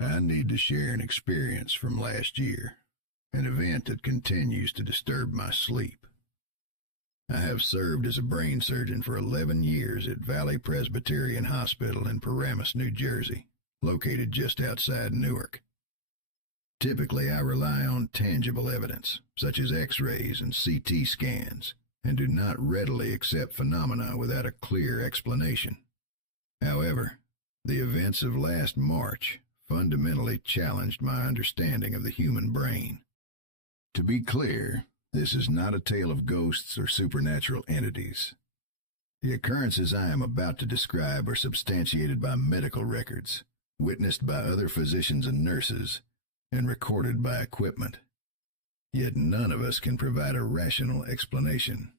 I need to share an experience from last year, an event that continues to disturb my sleep. I have served as a brain surgeon for 11 years at Valley Presbyterian Hospital in Paramus, New Jersey, located just outside Newark. Typically, I rely on tangible evidence, such as X-rays and CT scans, and do not readily accept phenomena without a clear explanation. However, the events of last March fundamentally challenged my understanding of the human brain. To be clear, this is not a tale of ghosts or supernatural entities. The occurrences I am about to describe are substantiated by medical records, witnessed by other physicians and nurses, and recorded by equipment. Yet none of us can provide a rational explanation,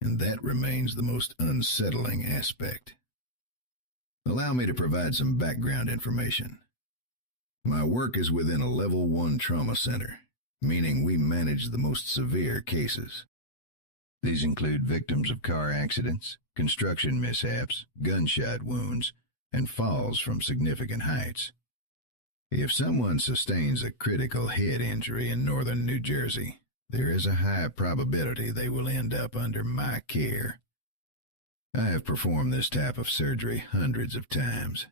and that remains the most unsettling aspect. Allow me to provide some background information. My work is within a Level 1 trauma center, meaning we manage the most severe cases. These include victims of car accidents, construction mishaps, gunshot wounds, and falls from significant heights. If someone sustains a critical head injury in northern New Jersey, there is a high probability they will end up under my care. I have performed this type of surgery hundreds of times.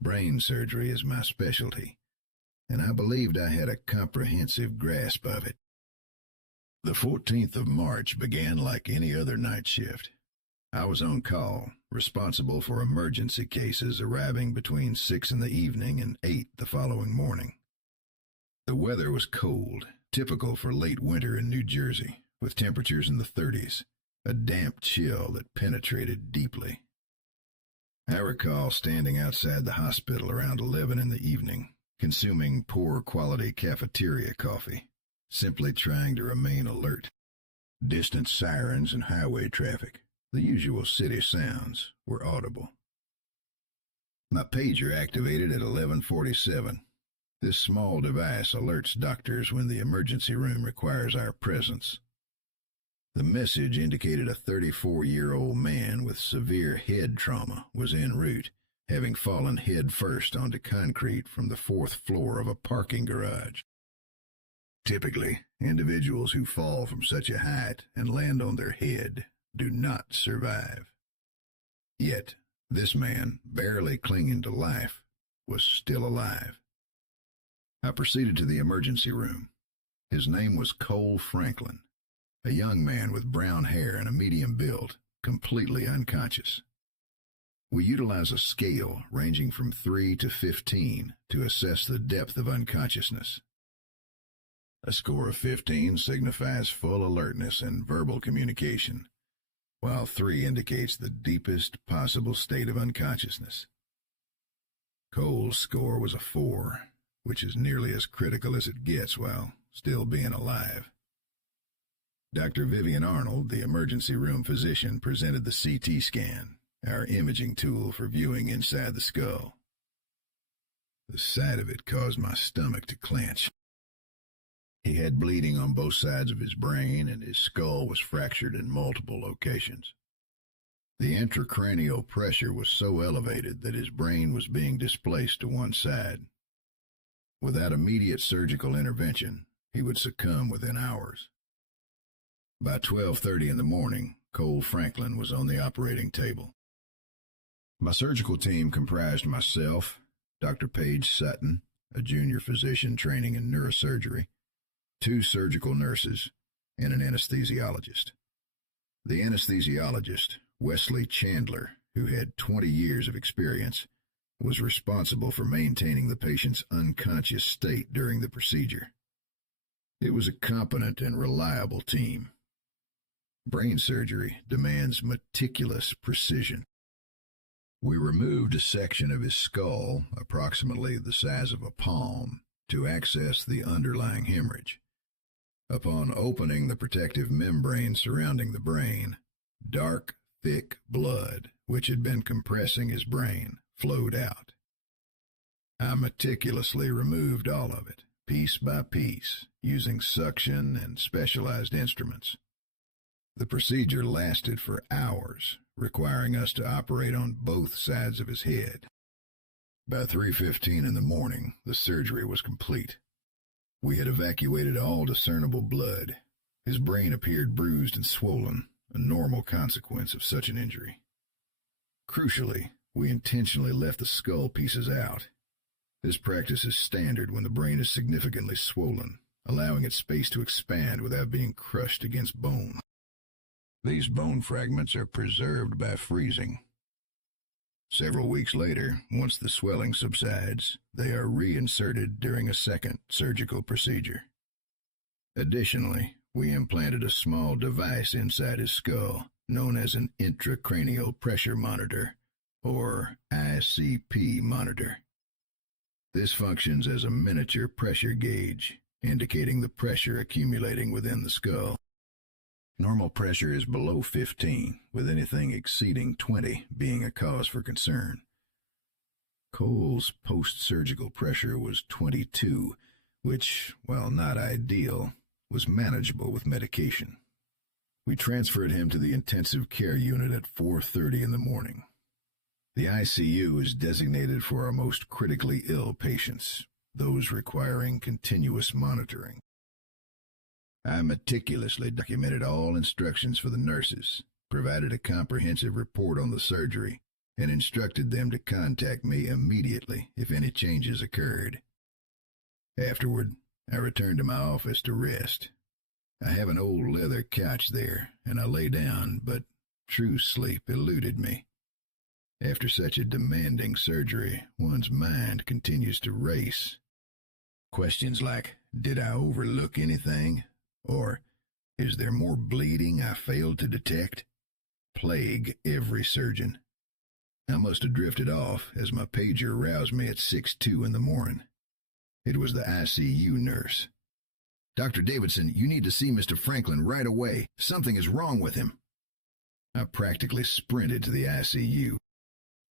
Brain surgery is my specialty, and I believed I had a comprehensive grasp of it. The 14th of March began like any other night shift. I was on call, responsible for emergency cases arriving between 6 in the evening and 8 the following morning. The weather was cold, typical for late winter in New Jersey, with temperatures in the 30s, a damp chill that penetrated deeply. I recall standing outside the hospital around 11 in the evening, consuming poor-quality cafeteria coffee, simply trying to remain alert. Distant sirens and highway traffic, the usual city sounds, were audible. My pager activated at 11:47. This small device alerts doctors when the emergency room requires our presence. The message indicated a 34-year-old man with severe head trauma was en route, having fallen head first onto concrete from the 4th floor of a parking garage. Typically, individuals who fall from such a height and land on their head do not survive. Yet, this man, barely clinging to life, was still alive. I proceeded to the emergency room. His name was Cole Franklin, a young man with brown hair and a medium build, completely unconscious. We utilize a scale ranging from 3 to 15 to assess the depth of unconsciousness. A score of 15 signifies full alertness and verbal communication, while 3 indicates the deepest possible state of unconsciousness. Cole's score was a 4, which is nearly as critical as it gets while still being alive. Dr. Vivian Arnold, the emergency room physician, presented the CT scan, our imaging tool for viewing inside the skull. The sight of it caused my stomach to clench. He had bleeding on both sides of his brain, and his skull was fractured in multiple locations. The intracranial pressure was so elevated that his brain was being displaced to one side. Without immediate surgical intervention, he would succumb within hours. By 12:30 in the morning, Cole Franklin was on the operating table. My surgical team comprised myself, Dr. Paige Sutton, a junior physician training in neurosurgery, 2 surgical nurses, and an anesthesiologist. The anesthesiologist, Wesley Chandler, who had 20 years of experience, was responsible for maintaining the patient's unconscious state during the procedure. It was a competent and reliable team. Brain surgery demands meticulous precision. We removed a section of his skull, approximately the size of a palm, to access the underlying hemorrhage. Upon opening the protective membrane surrounding the brain, dark, thick blood, which had been compressing his brain, flowed out. I meticulously removed all of it, piece by piece, using suction and specialized instruments. The procedure lasted for hours, requiring us to operate on both sides of his head. By 3:15 in the morning, the surgery was complete. We had evacuated all discernible blood. His brain appeared bruised and swollen, a normal consequence of such an injury. Crucially, we intentionally left the skull pieces out. This practice is standard when the brain is significantly swollen, allowing its space to expand without being crushed against bone. These bone fragments are preserved by freezing. Several weeks later, once the swelling subsides, they are reinserted during a second surgical procedure. Additionally, we implanted a small device inside his skull, known as an intracranial pressure monitor, or ICP monitor. This functions as a miniature pressure gauge, indicating the pressure accumulating within the skull. Normal pressure is below 15, with anything exceeding 20 being a cause for concern. Cole's post-surgical pressure was 22, which, while not ideal, was manageable with medication. We transferred him to the intensive care unit at 4:30 in the morning. The ICU is designated for our most critically ill patients, those requiring continuous monitoring. I meticulously documented all instructions for the nurses, provided a comprehensive report on the surgery, and instructed them to contact me immediately if any changes occurred. Afterward, I returned to my office to rest. I have an old leather couch there, and I lay down, but true sleep eluded me. After such a demanding surgery, one's mind continues to race. Questions like, did I overlook anything? Or, is there more bleeding I failed to detect? Plague every surgeon. I must have drifted off as my pager roused me at 6:02 in the morning. It was the ICU nurse. "Dr. Davidson, you need to see Mr. Franklin right away. Something is wrong with him." I practically sprinted to the ICU.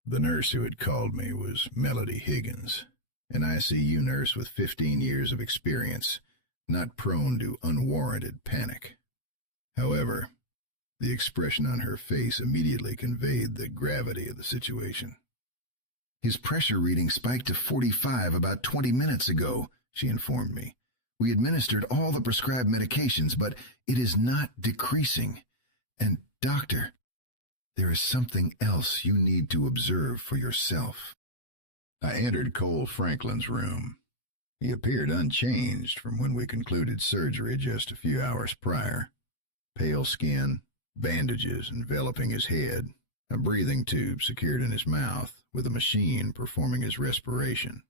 The nurse who had called me was Melody Higgins, an ICU nurse with 15 years of experience, not prone to unwarranted panic. However, the expression on her face immediately conveyed the gravity of the situation. "His pressure reading spiked to 45 about 20 minutes ago," she informed me. "We administered all the prescribed medications, but it is not decreasing. And, doctor, there is something else you need to observe for yourself." I entered Cole Franklin's room. He appeared unchanged from when we concluded surgery just a few hours prior. Pale skin, bandages enveloping his head, a breathing tube secured in his mouth, with a machine performing his respiration.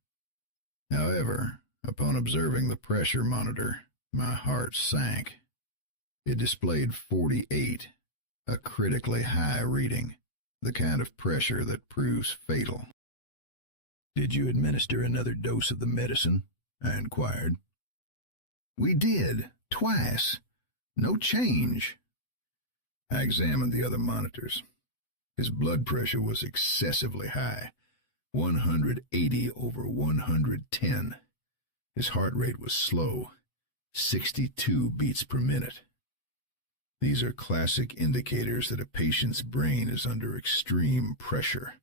However, upon observing the pressure monitor, my heart sank. It displayed 48, a critically high reading, the kind of pressure that proves fatal. "Did you administer another dose of the medicine?" I inquired. "We did, twice. No change." I examined the other monitors. His blood pressure was excessively high, 180 over 110. His heart rate was slow, 62 beats per minute. These are classic indicators that a patient's brain is under extreme pressure,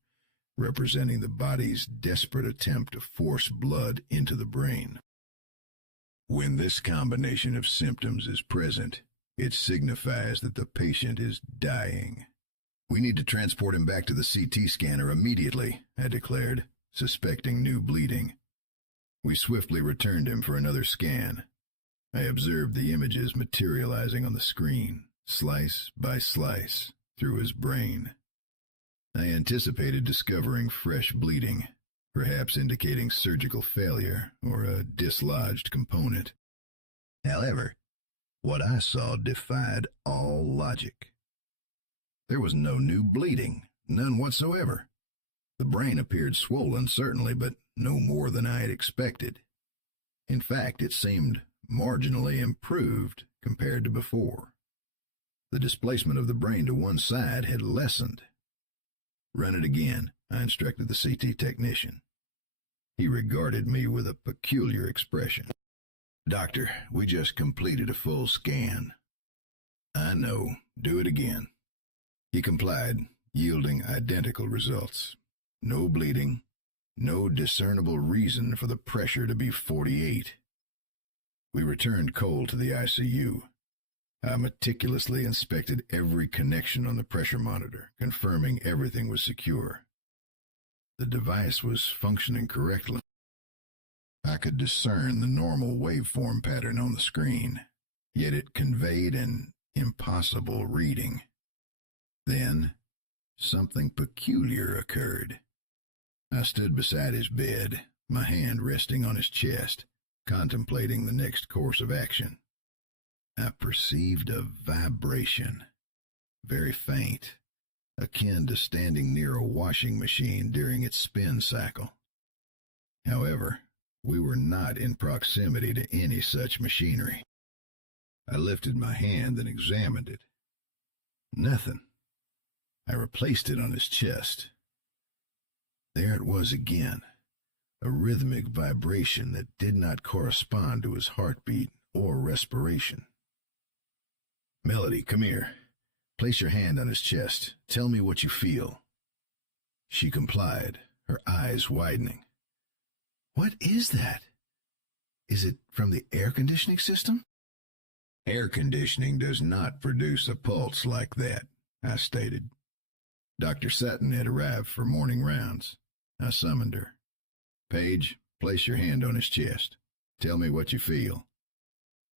representing the body's desperate attempt to force blood into the brain. When this combination of symptoms is present, it signifies that the patient is dying. "We need to transport him back to the CT scanner immediately," I declared, suspecting new bleeding. We swiftly returned him for another scan. I observed the images materializing on the screen, slice by slice, through his brain. I anticipated discovering fresh bleeding, perhaps indicating surgical failure or a dislodged component. However, what I saw defied all logic. There was no new bleeding, none whatsoever. The brain appeared swollen, certainly, but no more than I had expected. In fact, it seemed marginally improved compared to before. The displacement of the brain to one side had lessened. "Run it again," I instructed the CT technician. He regarded me with a peculiar expression. "Doctor, we just completed a full scan." "I know. Do it again." He complied, yielding identical results. No bleeding, No discernible reason for the pressure to be 48. We returned Cole to the ICU. I meticulously inspected every connection on the pressure monitor, confirming everything was secure. The device was functioning correctly. I could discern the normal waveform pattern on the screen, yet it conveyed an impossible reading. Then, something peculiar occurred. I stood beside his bed, my hand resting on his chest, contemplating the next course of action. I perceived a vibration, very faint, akin to standing near a washing machine during its spin cycle. However, we were not in proximity to any such machinery. I lifted my hand and examined it. Nothing. I replaced it on his chest. There it was again, a rhythmic vibration that did not correspond to his heartbeat or respiration. Melody, come here. Place your hand on his chest. Tell me what you feel. She complied, her eyes widening. What is that? Is it from the air conditioning system? Air conditioning does not produce a pulse like that, I stated. Dr. Sutton had arrived for morning rounds. I summoned her. Paige, place your hand on his chest. Tell me what you feel.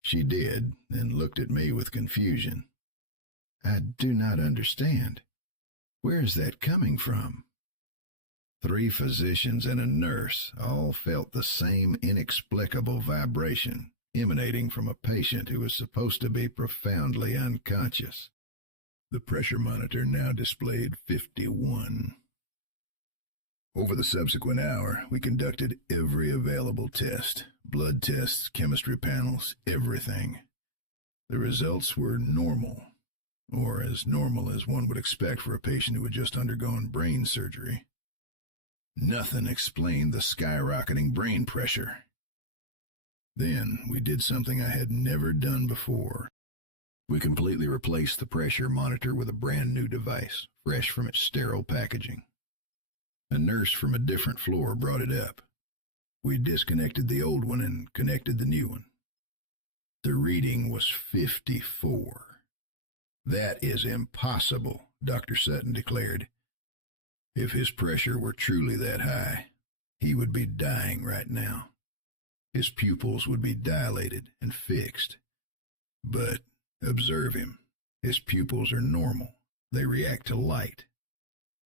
She did, and looked at me with confusion. I do not understand. Where is that coming from? 3 physicians and a nurse all felt the same inexplicable vibration emanating from a patient who was supposed to be profoundly unconscious. The pressure monitor now displayed 51. Over the subsequent hour, we conducted every available test, blood tests, chemistry panels, everything. The results were normal, or as normal as one would expect for a patient who had just undergone brain surgery. Nothing explained the skyrocketing brain pressure. Then we did something I had never done before. We completely replaced the pressure monitor with a brand new device, fresh from its sterile packaging. A nurse from a different floor brought it up. We disconnected the old one and connected the new one. The reading was 54. That is impossible, Dr. Sutton declared. If his pressure were truly that high, he would be dying right now. His pupils would be dilated and fixed. But observe him. His pupils are normal. They react to light.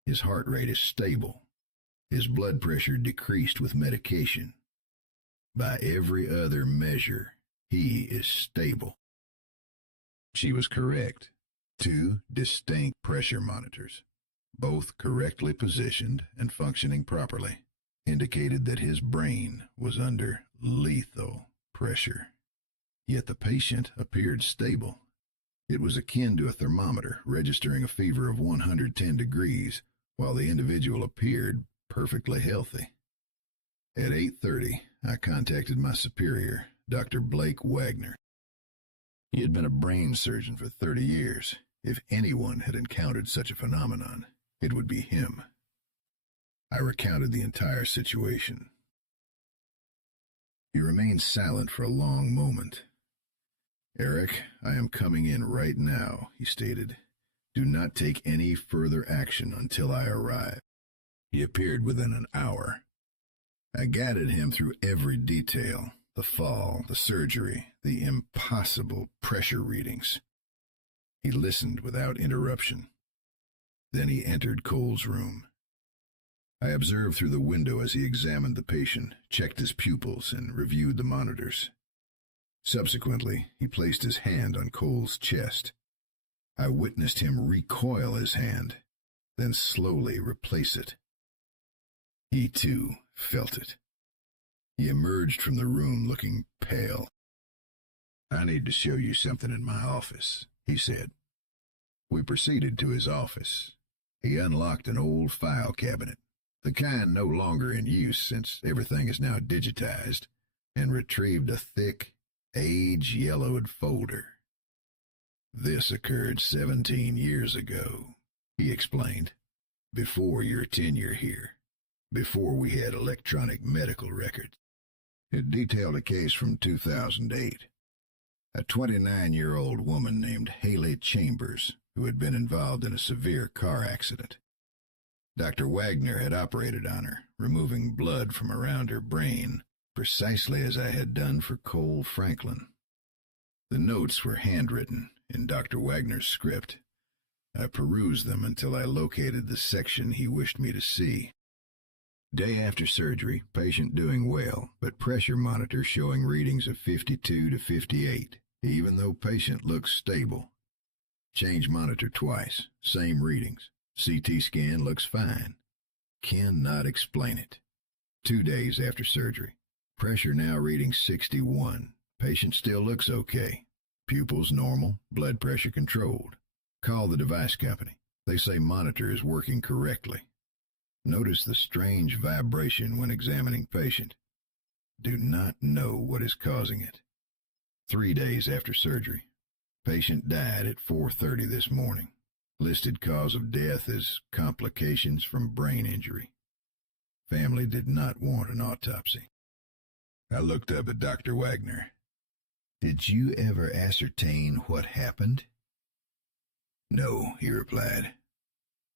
His heart rate is stable. His blood pressure decreased with medication. By every other measure, he is stable. She was correct. 2 distinct pressure monitors, both correctly positioned and functioning properly, indicated that his brain was under lethal pressure. Yet the patient appeared stable. It was akin to a thermometer registering a fever of 110 degrees, while the individual appeared perfectly healthy. At 8:30, I contacted my superior, Dr. Blake Wagner. He had been a brain surgeon for 30 years. If anyone had encountered such a phenomenon, it would be him. I recounted the entire situation. He remained silent for a long moment. Eric, I am coming in right now, he stated. Do not take any further action until I arrive. He appeared within an hour. I guided him through every detail, the fall, the surgery, the impossible pressure readings. He listened without interruption. Then he entered Cole's room. I observed through the window as he examined the patient, checked his pupils, and reviewed the monitors. Subsequently, he placed his hand on Cole's chest. I witnessed him recoil his hand, then slowly replace it. He, too, felt it. He emerged from the room looking pale. I need to show you something in my office, he said. We proceeded to his office. He unlocked an old file cabinet, the kind no longer in use since everything is now digitized, and retrieved a thick, age-yellowed folder. This occurred 17 years ago, he explained, before your tenure here, before we had electronic medical records. It detailed a case from 2008. A 29-year-old woman named Haley Chambers, who had been involved in a severe car accident. Dr. Wagner had operated on her, removing blood from around her brain, precisely as I had done for Cole Franklin. The notes were handwritten in Dr. Wagner's script. I perused them until I located the section he wished me to see. Day after surgery, patient doing well, but pressure monitor showing readings of 52 to 58, even though patient looks stable. Change monitor twice, same readings. CT scan looks fine. Cannot explain it. 2 days after surgery, pressure now reading 61. Patient still looks okay. Pupils normal, blood pressure controlled. Call the device company. They say monitor is working correctly. Notice the strange vibration when examining patient. Do not know what is causing it. 3 days after surgery. Patient died at 4:30 this morning. Listed cause of death as complications from brain injury. Family did not want an autopsy. I looked up at Dr. Wagner. Did you ever ascertain what happened? No, he replied.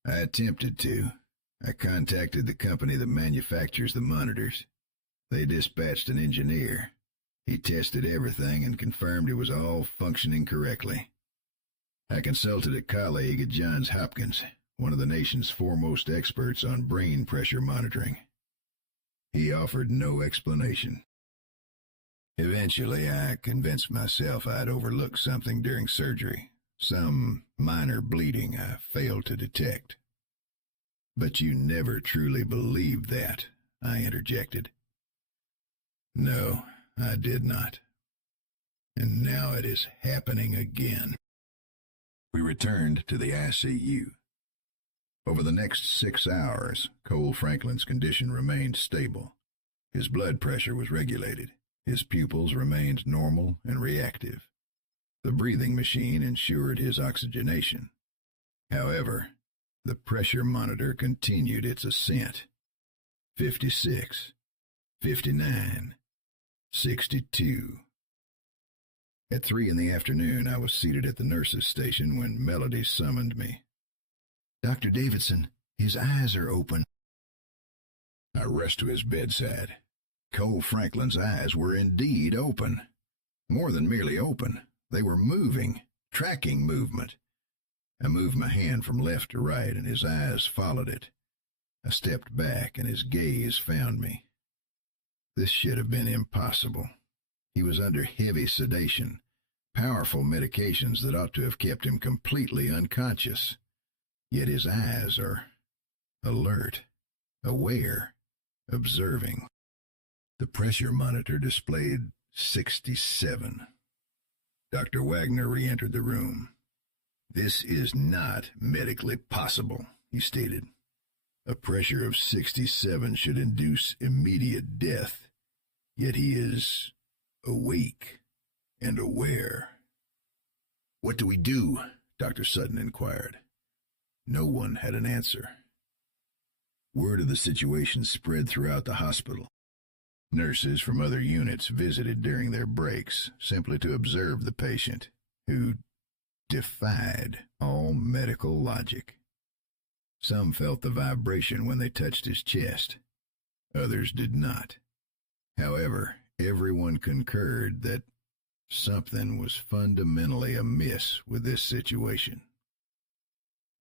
I attempted to. I contacted the company that manufactures the monitors. They dispatched an engineer. He tested everything and confirmed it was all functioning correctly. I consulted a colleague at Johns Hopkins, one of the nation's foremost experts on brain pressure monitoring. He offered no explanation. Eventually, I convinced myself I'd overlooked something during surgery, some minor bleeding I failed to detect. But you never truly believed that, I interjected. No, I did not. And now it is happening again. We returned to the ICU. Over the next 6 hours, Cole Franklin's condition remained stable. His blood pressure was regulated. His pupils remained normal and reactive. The breathing machine ensured his oxygenation. However, the pressure monitor continued its ascent. 56, 59, 62. At 3 in the afternoon, I was seated at the nurse's station when Melody summoned me. Dr. Davidson, his eyes are open. I rushed to his bedside. Cole Franklin's eyes were indeed open. More than merely open, they were moving, tracking movement. I moved my hand from left to right, and his eyes followed it. I stepped back, and his gaze found me. This should have been impossible. He was under heavy sedation, powerful medications that ought to have kept him completely unconscious. Yet his eyes are alert, aware, observing. The pressure monitor displayed 67. Dr. Wagner re-entered the room. This is not medically possible, he stated. A pressure of 67 should induce immediate death, yet he is awake and aware. What do we do? Dr. Sutton inquired. No one had an answer. Word of the situation spread throughout the hospital. Nurses from other units visited during their breaks, simply to observe the patient, who defied all medical logic. Some felt the vibration when they touched his chest. Others did not. However, everyone concurred that something was fundamentally amiss with this situation.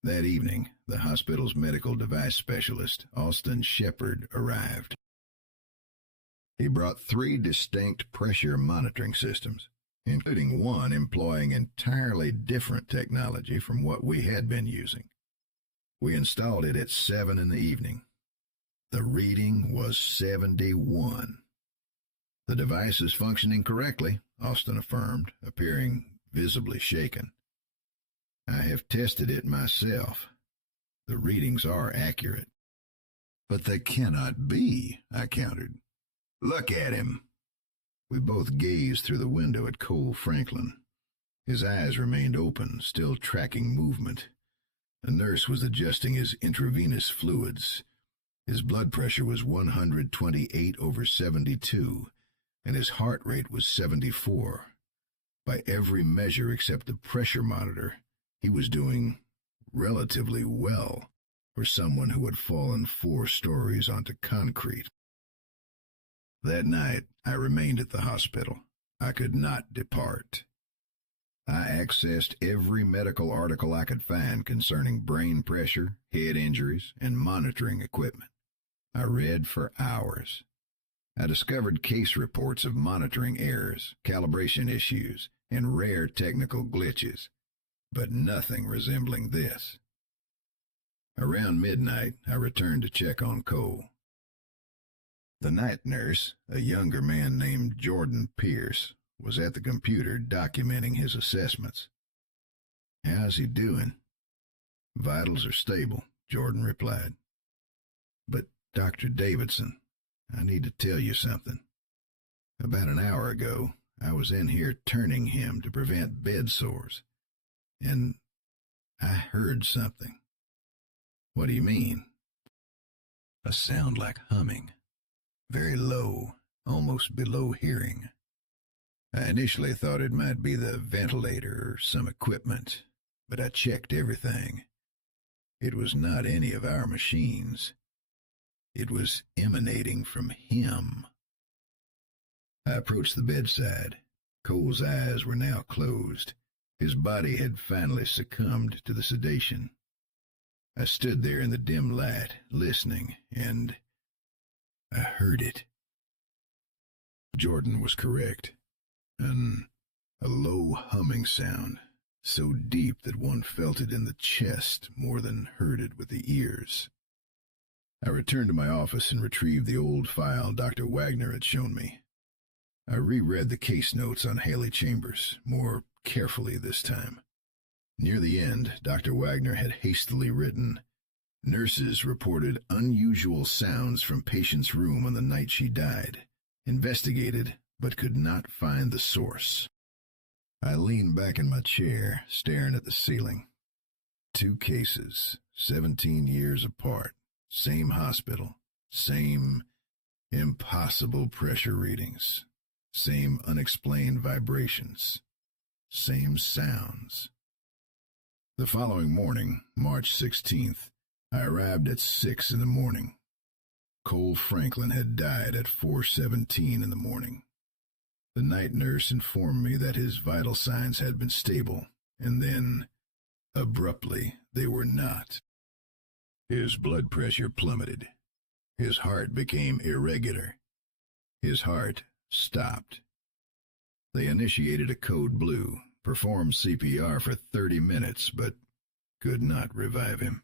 That evening, the hospital's medical device specialist, Austin Shepard, arrived. He brought 3 distinct pressure monitoring systems, including one employing entirely different technology from what we had been using. We installed it at 7 in the evening. The reading was 71. The device is functioning correctly, Austin affirmed, appearing visibly shaken. I have tested it myself. The readings are accurate. But they cannot be, I countered. Look at him. We both gazed through the window at Cole Franklin. His eyes remained open, still tracking movement. A nurse was adjusting his intravenous fluids. His blood pressure was 128/72, and his heart rate was 74. By every measure except the pressure monitor, he was doing relatively well for someone who had fallen 4 stories onto concrete. That night, I remained at the hospital. I could not depart. I accessed every medical article I could find concerning brain pressure, head injuries, and monitoring equipment. I read for hours. I discovered case reports of monitoring errors, calibration issues, and rare technical glitches, but nothing resembling this. Around midnight, I returned to check on Cole. The night nurse, a younger man named Jordan Pierce, was at the computer documenting his assessments. "How's he doing?" "Vitals are stable," Jordan replied. "But, Dr. Davidson, I need to tell you something. About an hour ago, I was in here turning him to prevent bed sores, and I heard something." "What do you mean?" "A sound like humming. Very low, almost below hearing. I initially thought it might be the ventilator or some equipment, but I checked everything. It was not any of our machines. It was emanating from him." I approached the bedside. Cole's eyes were now closed. His body had finally succumbed to the sedation. I stood there in the dim light, listening, and I heard it. Jordan was correct. A low humming sound, so deep that one felt it in the chest more than heard it with the ears. I returned to my office and retrieved the old file Dr. Wagner had shown me. I reread the case notes on Haley Chambers, more carefully this time. Near the end, Dr. Wagner had hastily written, "Nurses reported unusual sounds from patient's room on the night she died. Investigated, but could not find the source." I leaned back in my chair, staring at the ceiling. 2 cases, 17 years apart, same hospital, same impossible pressure readings, same unexplained vibrations, same sounds. The following morning, March 16th, I arrived at 6 in the morning. Cole Franklin had died at 4:17 in the morning. The night nurse informed me that his vital signs had been stable, and then, abruptly, they were not. His blood pressure plummeted. His heart became irregular. His heart stopped. They initiated a code blue, performed CPR for 30 minutes, but could not revive him.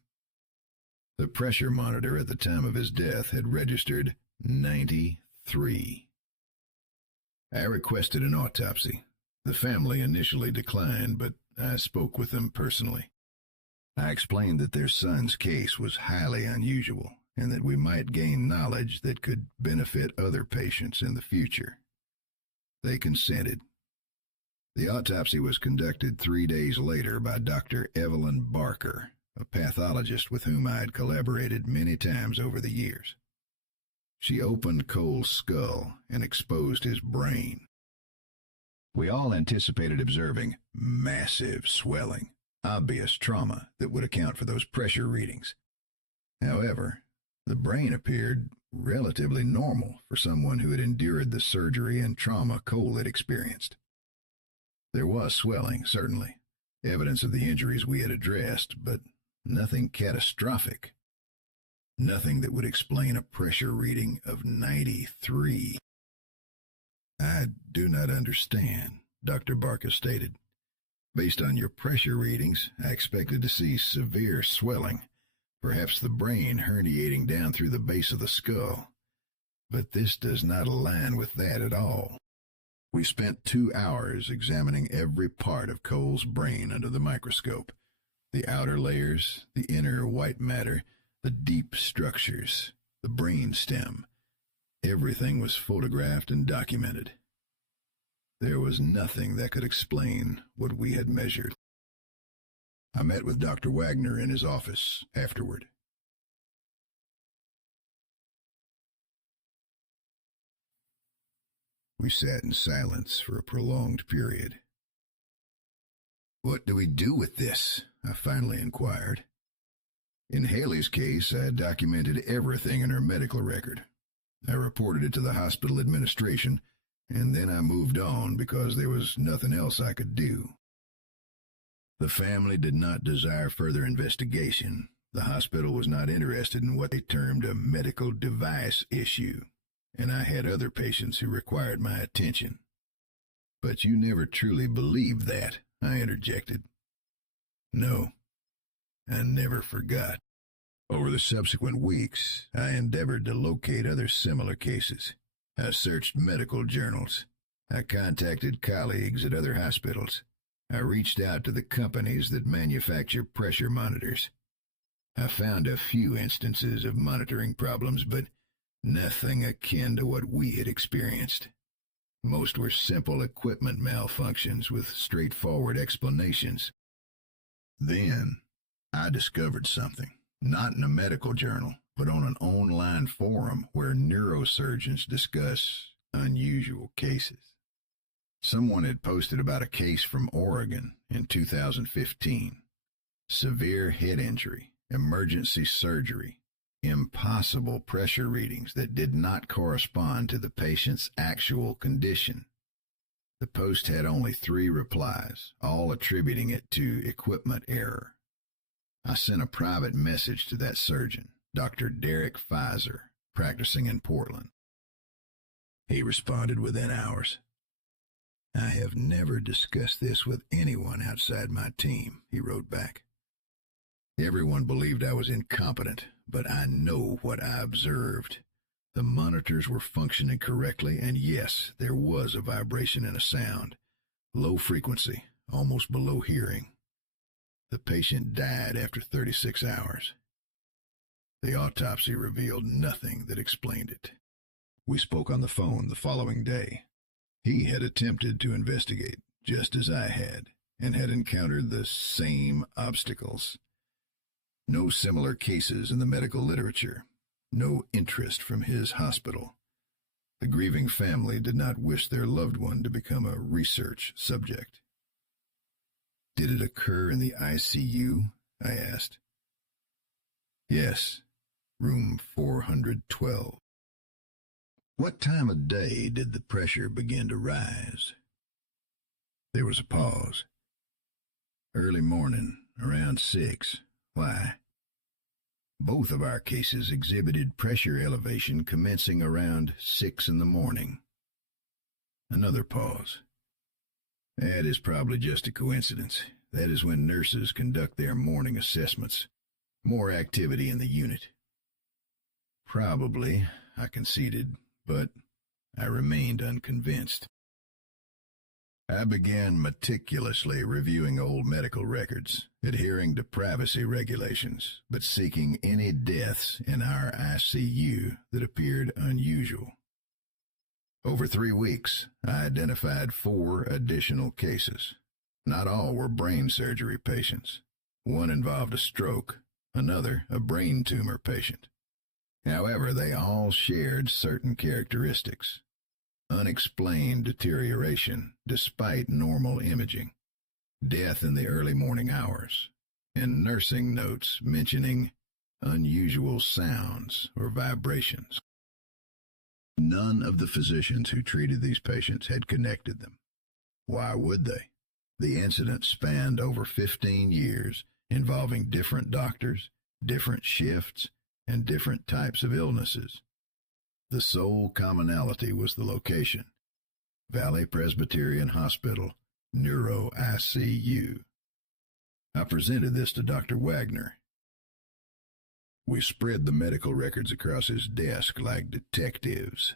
The pressure monitor at the time of his death had registered 93. I requested an autopsy. The family initially declined, but I spoke with them personally. I explained that their son's case was highly unusual, and that we might gain knowledge that could benefit other patients in the future. They consented. The autopsy was conducted 3 days later by Dr. Evelyn Barker, a pathologist with whom I had collaborated many times over the years. She opened Cole's skull and exposed his brain. We all anticipated observing massive swelling, obvious trauma that would account for those pressure readings. However, the brain appeared relatively normal for someone who had endured the surgery and trauma Cole had experienced. There was swelling, certainly, evidence of the injuries we had addressed, but nothing catastrophic. Nothing that would explain a pressure reading of 93. "I do not understand," Dr. Barker stated. "Based on your pressure readings, I expected to see severe swelling, perhaps the brain herniating down through the base of the skull. But this does not align with that at all." We spent 2 hours examining every part of Cole's brain under the microscope. The outer layers, the inner white matter, the deep structures, the brain stem. Everything was photographed and documented. There was nothing that could explain what we had measured. I met with Dr. Wagner in his office afterward. We sat in silence for a prolonged period. "What do we do with this?" I finally inquired. In Haley's case, I documented everything in her medical record. I reported it to the hospital administration, and then I moved on because there was nothing else I could do. The family did not desire further investigation. The hospital was not interested in what they termed a medical device issue, and I had other patients who required my attention. "But you never truly believed that," I interjected. "No, I never forgot." Over the subsequent weeks, I endeavored to locate other similar cases. I searched medical journals. I contacted colleagues at other hospitals. I reached out to the companies that manufacture pressure monitors. I found a few instances of monitoring problems, but nothing akin to what we had experienced. Most were simple equipment malfunctions with straightforward explanations. Then, I discovered something, not in a medical journal, but on an online forum where neurosurgeons discuss unusual cases. Someone had posted about a case from Oregon in 2015. Severe head injury, emergency surgery, impossible pressure readings that did not correspond to the patient's actual condition. The post had only 3 replies, all attributing it to equipment error. I sent a private message to that surgeon, Dr. Derek Pfizer, practicing in Portland. He responded within hours. "I have never discussed this with anyone outside my team," he wrote back. "Everyone believed I was incompetent, but I know what I observed. The monitors were functioning correctly, and yes, there was a vibration and a sound. Low frequency, almost below hearing. The patient died after 36 hours. The autopsy revealed nothing that explained it." We spoke on the phone the following day. He had attempted to investigate, just as I had, and had encountered the same obstacles. No similar cases in the medical literature. No interest from his hospital. The grieving family did not wish their loved one to become a research subject. "Did it occur in the ICU?" I asked. "Yes, room 412. "What time of day did the pressure begin to rise?" There was a pause. "Early morning, around 6. Why?" "Both of our cases exhibited pressure elevation commencing around 6 in the morning." Another pause. "That is probably just a coincidence. That is when nurses conduct their morning assessments. More activity in the unit." "Probably," I conceded, but I remained unconvinced. I began meticulously reviewing old medical records, adhering to privacy regulations, but seeking any deaths in our ICU that appeared unusual. Over 3 weeks, I identified 4 additional cases. Not all were brain surgery patients. One involved a stroke, another a brain tumor patient. However, they all shared certain characteristics. Unexplained deterioration despite normal imaging, death in the early morning hours, and nursing notes mentioning unusual sounds or vibrations. None of the physicians who treated these patients had connected them. Why would they? The incident spanned over 15 years, involving different doctors, different shifts, and different types of illnesses. The sole commonality was the location. Valley Presbyterian Hospital, Neuro ICU. I presented this to Dr. Wagner. We spread the medical records across his desk like detectives.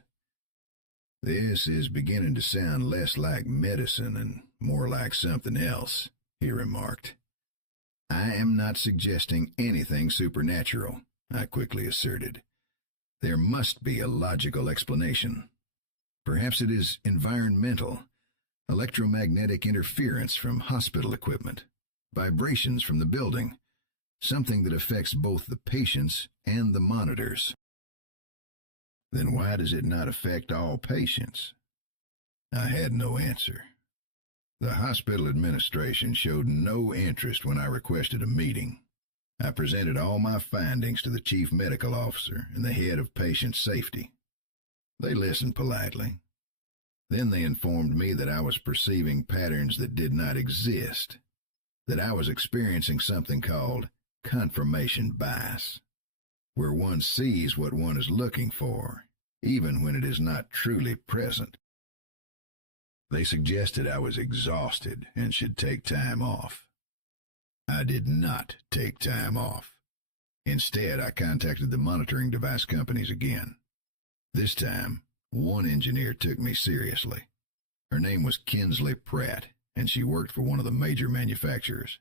"This is beginning to sound less like medicine and more like something else," he remarked. "I am not suggesting anything supernatural," I quickly asserted. "There must be a logical explanation. Perhaps it is environmental, electromagnetic interference from hospital equipment, vibrations from the building, something that affects both the patients and the monitors." "Then why does it not affect all patients?" I had no answer. The hospital administration showed no interest when I requested a meeting. I presented all my findings to the chief medical officer and the head of patient safety. They listened politely. Then they informed me that I was perceiving patterns that did not exist, that I was experiencing something called confirmation bias, where one sees what one is looking for, even when it is not truly present. They suggested I was exhausted and should take time off. I did not take time off. Instead, I contacted the monitoring device companies again. This time, one engineer took me seriously. Her name was Kinsley Pratt, and she worked for one of the major manufacturers.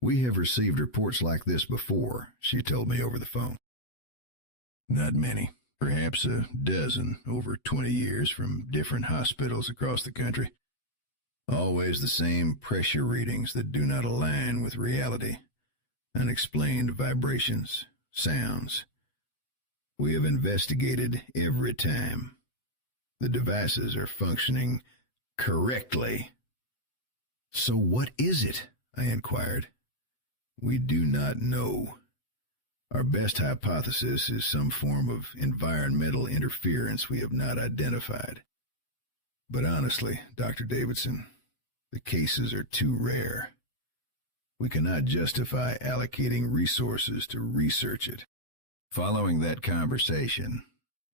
"We have received reports like this before," she told me over the phone. "Not many. Perhaps a dozen over 20 years from different hospitals across the country. Always the same pressure readings that do not align with reality. Unexplained vibrations, sounds. We have investigated every time. The devices are functioning correctly." "So what is it?" I inquired. "We do not know. Our best hypothesis is some form of environmental interference we have not identified. But honestly, Dr. Davidson, the cases are too rare. We cannot justify allocating resources to research it." Following that conversation,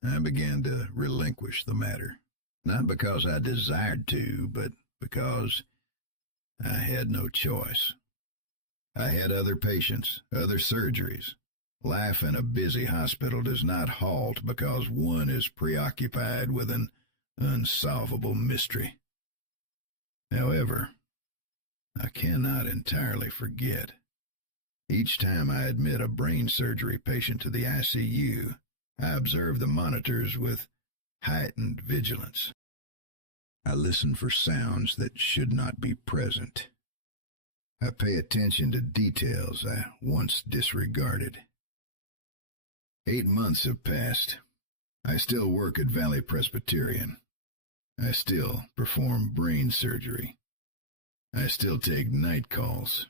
I began to relinquish the matter, not because I desired to, but because I had no choice. I had other patients, other surgeries. Life in a busy hospital does not halt because one is preoccupied with an unsolvable mystery. However, I cannot entirely forget. Each time I admit a brain surgery patient to the ICU, I observe the monitors with heightened vigilance. I listen for sounds that should not be present. I pay attention to details I once disregarded. 8 months have passed. I still work at Valley Presbyterian. I still perform brain surgery. I still take night calls.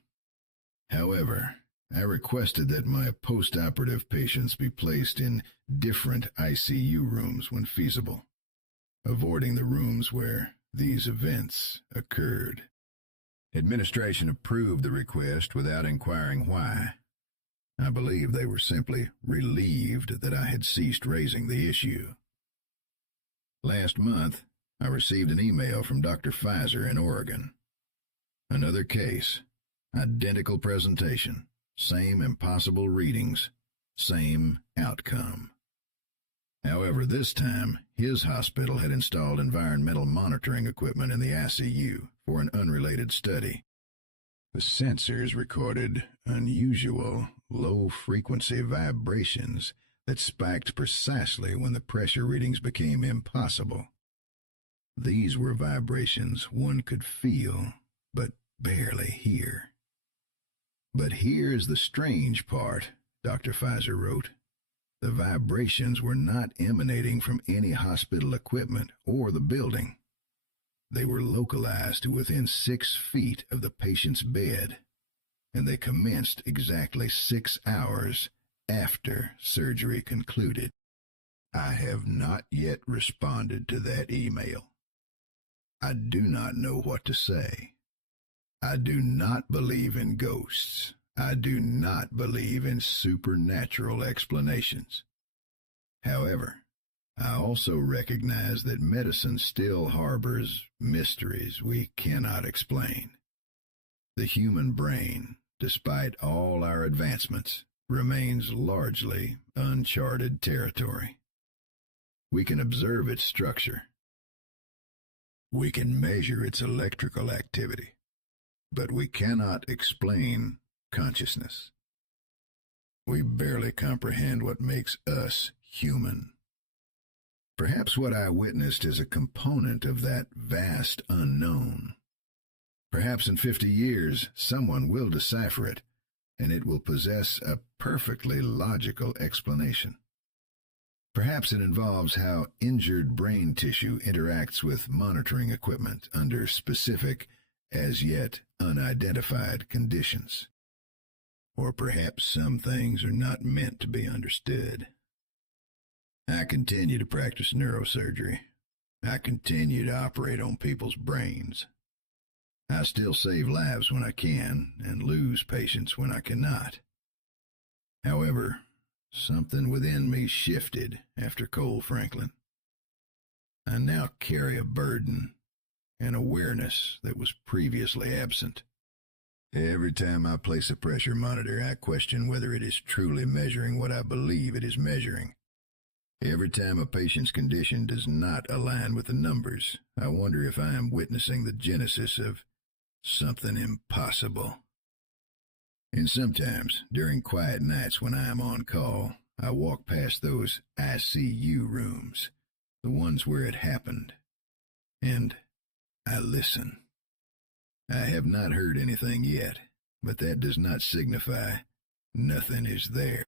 However, I requested that my post-operative patients be placed in different ICU rooms when feasible, avoiding the rooms where these events occurred. Administration approved the request without inquiring why. I believe they were simply relieved that I had ceased raising the issue. Last month, I received an email from Dr. Pfizer in Oregon. Another case, identical presentation, same impossible readings, same outcome. However, this time, his hospital had installed environmental monitoring equipment in the ICU for an unrelated study. The sensors recorded unusual, low-frequency vibrations that spiked precisely when the pressure readings became impossible. These were vibrations one could feel, but barely hear. "But here is the strange part," Dr. Pfizer wrote. "The vibrations were not emanating from any hospital equipment or the building. They were localized to within 6 feet of the patient's bed, and they commenced exactly 6 hours after surgery concluded." I have not yet responded to that email. I do not know what to say. I do not believe in ghosts. I do not believe in supernatural explanations. However, I also recognize that medicine still harbors mysteries we cannot explain. The human brain, despite all our advancements, remains largely uncharted territory. We can observe its structure. We can measure its electrical activity, but we cannot explain consciousness. We barely comprehend what makes us human. Perhaps what I witnessed is a component of that vast unknown. Perhaps in 50 years, someone will decipher it, and it will possess a perfectly logical explanation. Perhaps it involves how injured brain tissue interacts with monitoring equipment under specific, as yet unidentified conditions. Or perhaps some things are not meant to be understood. I continue to practice neurosurgery. I continue to operate on people's brains. I still save lives when I can and lose patients when I cannot. However, something within me shifted after Cole Franklin. I now carry a burden, an awareness that was previously absent. Every time I place a pressure monitor, I question whether it is truly measuring what I believe it is measuring. Every time a patient's condition does not align with the numbers, I wonder if I am witnessing the genesis of something impossible. And sometimes, during quiet nights when I am on call, I walk past those ICU rooms, the ones where it happened, and I listen. I have not heard anything yet, but that does not signify nothing is there.